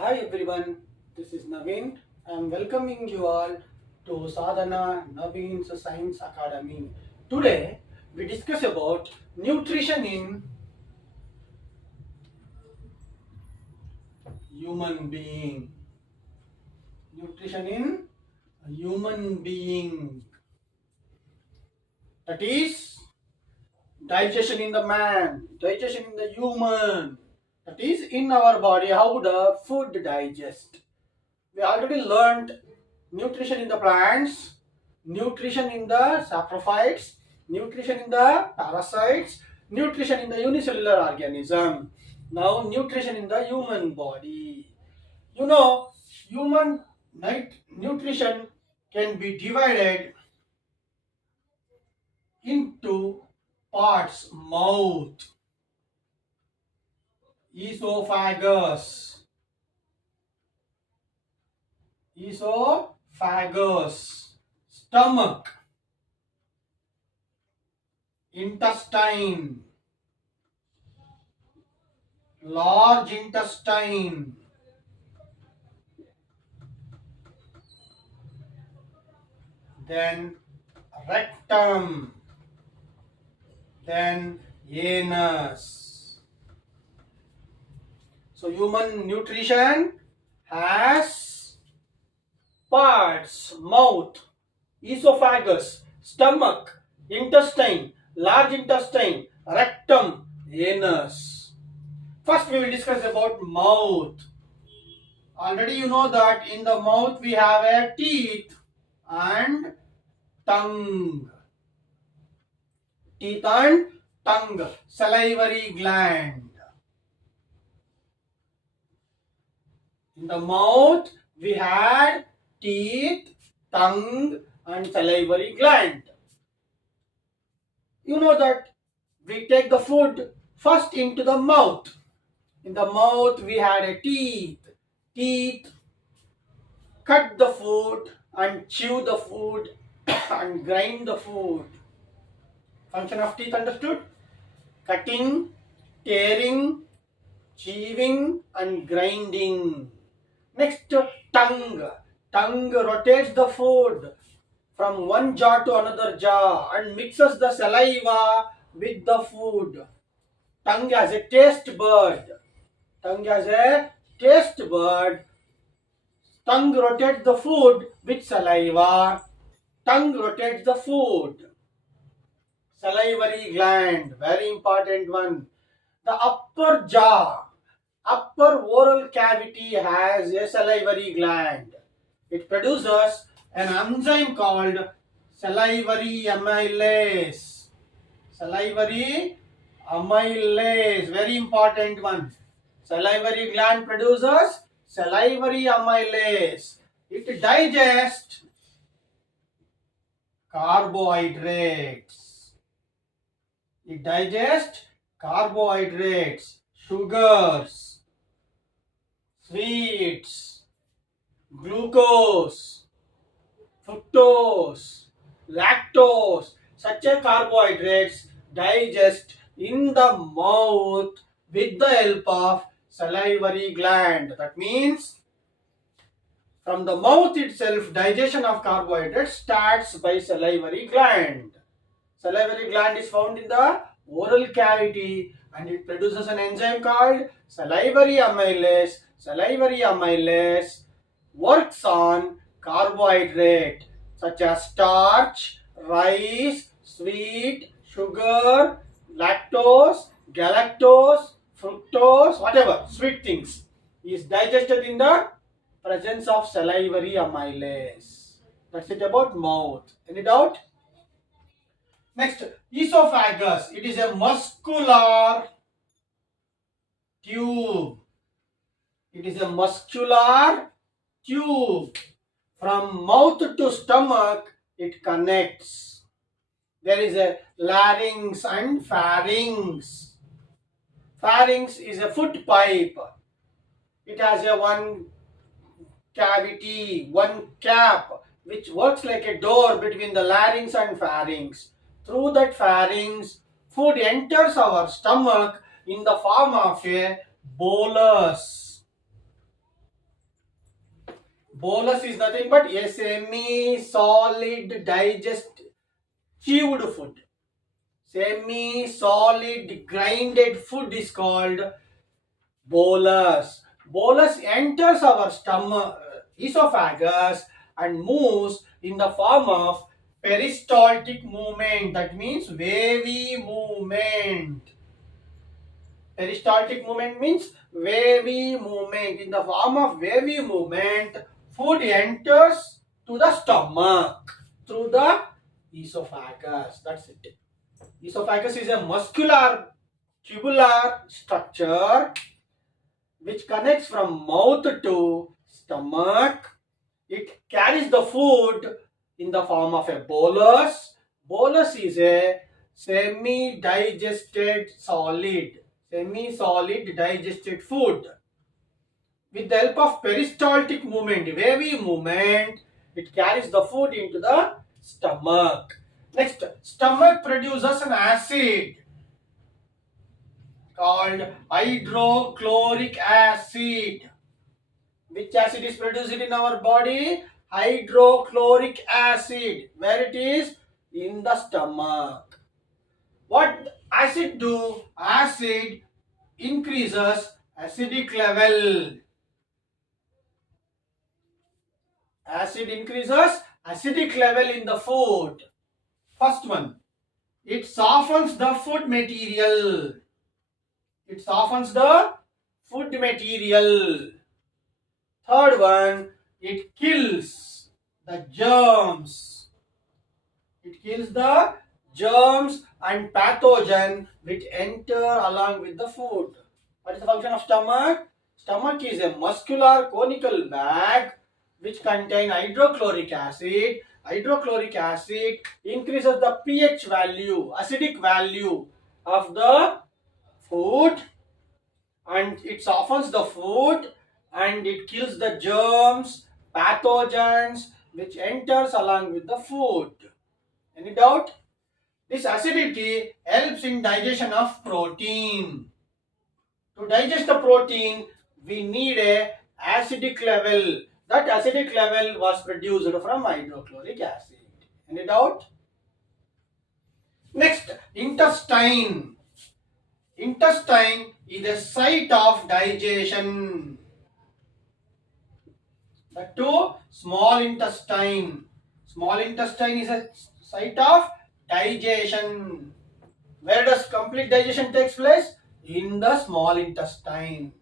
Hi everyone, this is Naveen. I am welcoming you all to Sadhananaveen'scienceacademy. Science Academy. Today we discuss about nutrition in human being. Nutrition in a human being. That is digestion in the man, digestion in the human. That is in our body how the food digest. We already learned nutrition in the plants, nutrition in the saprophytes, nutrition in the parasites, nutrition in the unicellular organism. Now nutrition in the human body. You know, human nutrition can be divided into parts: mouth, esophagus, stomach, intestine, large intestine, then rectum, then anus. So human nutrition has parts: mouth, esophagus, stomach, intestine, large intestine, rectum, anus. First we will discuss about mouth. Already you know that in the mouth we have a teeth and tongue. Teeth and tongue, salivary gland. In the mouth we had teeth, tongue and salivary gland. You know that we take the food first into the mouth. In the mouth we had a teeth. Teeth cut the food and chew the food and grind the food. Function of teeth understood? Cutting, tearing, chewing and grinding. Next, tongue. Tongue rotates the food from one jaw to another jaw and mixes the saliva with the food. Tongue has a taste bud. Tongue has a taste bud. Tongue rotates the food with saliva. Tongue rotates the food. Salivary gland, very important one. The upper jaw, upper oral cavity has a salivary gland. It produces an enzyme called salivary amylase. Salivary amylase, very important one. Salivary gland produces salivary amylase. It digests carbohydrates. It digests carbohydrates, sugars, sweets, glucose, fructose, lactose. Such a carbohydrates digest in the mouth with the help of salivary gland. That means from the mouth itself, digestion of carbohydrates starts by salivary gland. Salivary gland is found in the oral cavity and it produces an enzyme called salivary amylase. Salivary amylase works on carbohydrate such as starch, rice, sweet, sugar, lactose, galactose, fructose, whatever sweet things is digested in the presence of salivary amylase. That's it about mouth. Any doubt? Next, esophagus. It is a muscular tube. It is a muscular tube. From mouth to stomach, it connects. There is a larynx and pharynx. Pharynx is a foot pipe. It has a one cavity, one cap, which works like a door between the larynx and pharynx. Through that pharynx, food enters our stomach in the form of a bolus. Bolus is nothing but a semi-solid digest chewed food. Semi-solid grinded food is called bolus. Bolus enters our stomach, esophagus, and moves in the form of peristaltic movement. That means wavy movement. Peristaltic movement means wavy movement. In the form of wavy movement, food enters to the stomach through the esophagus. That's it. Esophagus is a muscular tubular structure which connects from mouth to stomach. It carries the food in the form of a bolus. Bolus is a semi-digested digested food. With the help of peristaltic movement, wavy movement, it carries the food into the stomach. Next, stomach produces an acid called hydrochloric acid. Which acid is produced in our body? Hydrochloric acid. Where it is? In the stomach. What acid do? Acid increases acidic level. Acid increases acidic level in the food. First one, it softens the food material. It softens the food material. Third one, it kills the germs. It kills the germs and pathogen which enter along with the food. What is the function of stomach? Stomach is a muscular conical bag which contains hydrochloric acid. Hydrochloric acid increases the pH value, acidic value of the food, and it softens the food and it kills the germs, pathogens which enters along with the food. Any doubt? This acidity helps in digestion of protein. To digest the protein, we need a acidic level. That acidic level was produced from hydrochloric acid. Any doubt? Next, intestine. Intestine is the site of digestion. The two, small intestine. Small intestine is a site of digestion. Where does complete digestion takes place? In the small intestine.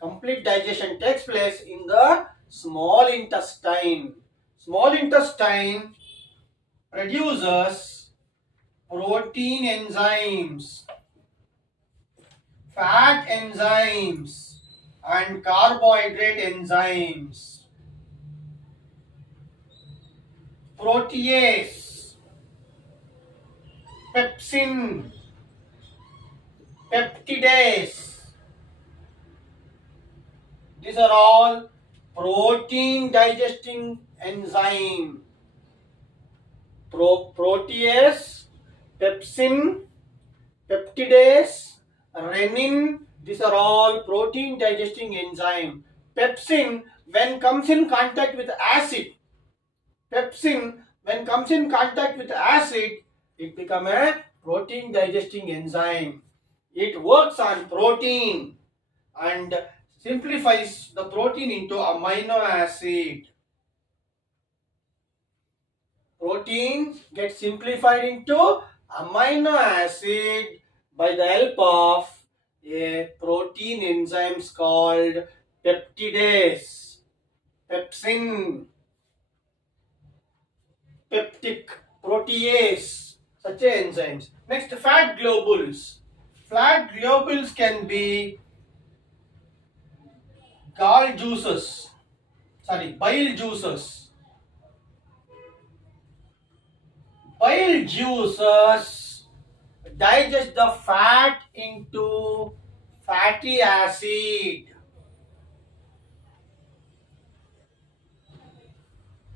Complete digestion takes place in the small intestine. Small intestine produces protein enzymes, fat enzymes, and carbohydrate enzymes. Protease, pepsin, peptidase. These are all protein digesting enzyme. Protease, pepsin, peptidase, renin. These are all protein digesting enzyme. Pepsin, when comes in contact with acid, it becomes a protein digesting enzyme. It works on protein and simplifies the protein into amino acid. Protein gets simplified into amino acid by the help of a protein enzyme called peptidase, pepsin, peptic, protease, such enzymes. Next, fat globules. Fat globules can be bile juices. Bile juices digest the fat into fatty acid.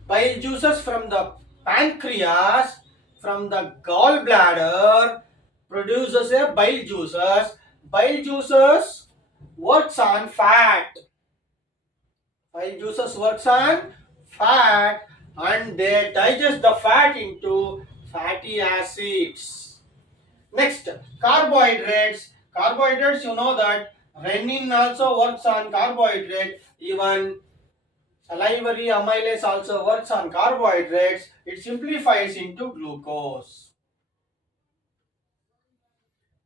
Bile juices from the pancreas, from the gallbladder produces a bile juices. Bile juices works on fat. Bile juices works on fat and they digest the fat into fatty acids. Next, carbohydrates. Carbohydrates, you know that renin also works on carbohydrate. Even salivary amylase also works on carbohydrates. It simplifies into glucose.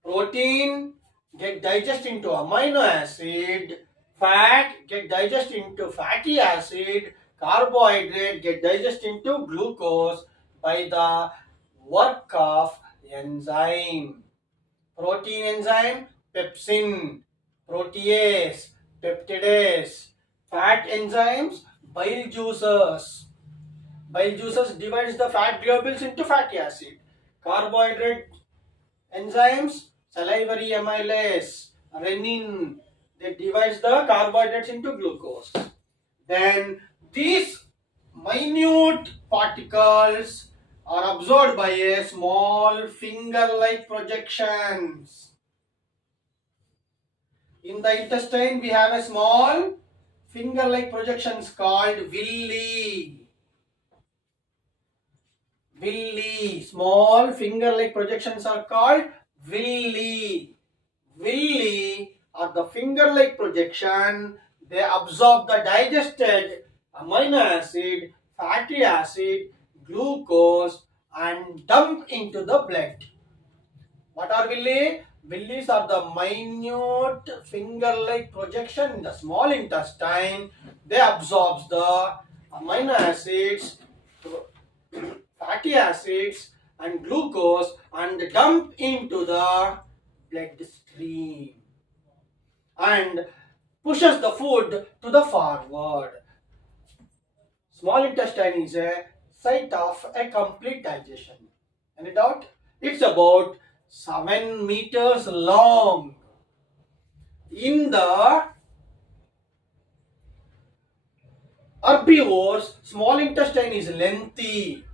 Protein get digest into amino acid. Fat get digest into fatty acid. Carbohydrate get digest into glucose by the work of enzyme. Protein enzyme, pepsin, protease, peptidase. Fat enzymes, bile juices. Bile juices divides the fat globules into fatty acid. Carbohydrate enzymes, salivary amylase, renin, they divides the carbohydrates into glucose. Then these minute particles are absorbed by a small finger-like projections. In the intestine, we have a small finger-like projections called villi. Villi. Small finger-like projections are called villi. Villi are the finger-like projection. They absorb the digested amino acid, fatty acid, glucose and dump into the blood. What are villi? Villis are the minute finger-like projection in the small intestine. They absorb the amino acids, fatty acids and glucose and dump into the bloodstream and pushes the food to the forward. Small intestine is a site of a complete digestion. Any doubt? It's about 7 meters long. In the herbivores, small intestine is lengthy.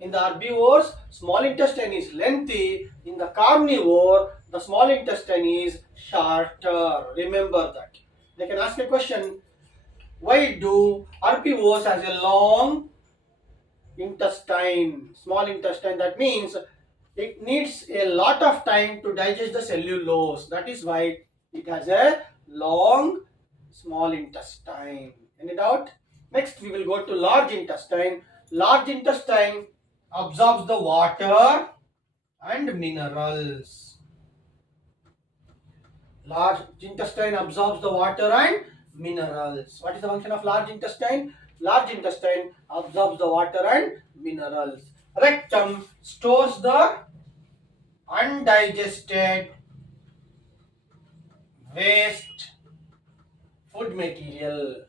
In the herbivores, small intestine is lengthy. In the carnivore, the small intestine is shorter. Remember that. They can ask a question, why do herbivores has a long intestine, small intestine? That means it needs a lot of time to digest the cellulose. That is why it has a long small intestine. Any doubt? Next we will go to large intestine. Large intestine absorbs the water and minerals. Large intestine absorbs the water and minerals. What is the function of large intestine? Large intestine absorbs the water and minerals. Rectum stores the undigested waste food material.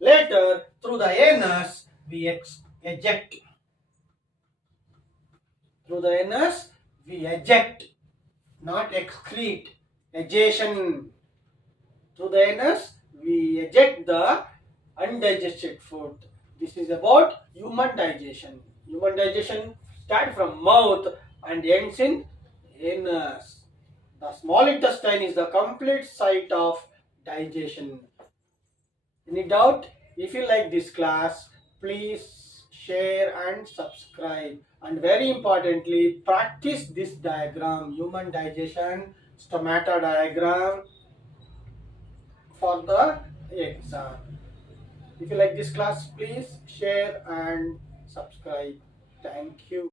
Later, through the anus, we eject. Through the anus, we eject, not excrete. Ejection. Through the anus, we eject the undigested food. This is about human digestion. Human digestion starts from mouth and ends in anus. The small intestine is the complete site of digestion. Any doubt? If you like this class, please share and subscribe. And very importantly, practice this diagram, human digestion, stomata diagram for the exam. If you like this class, please share and subscribe. Thank you.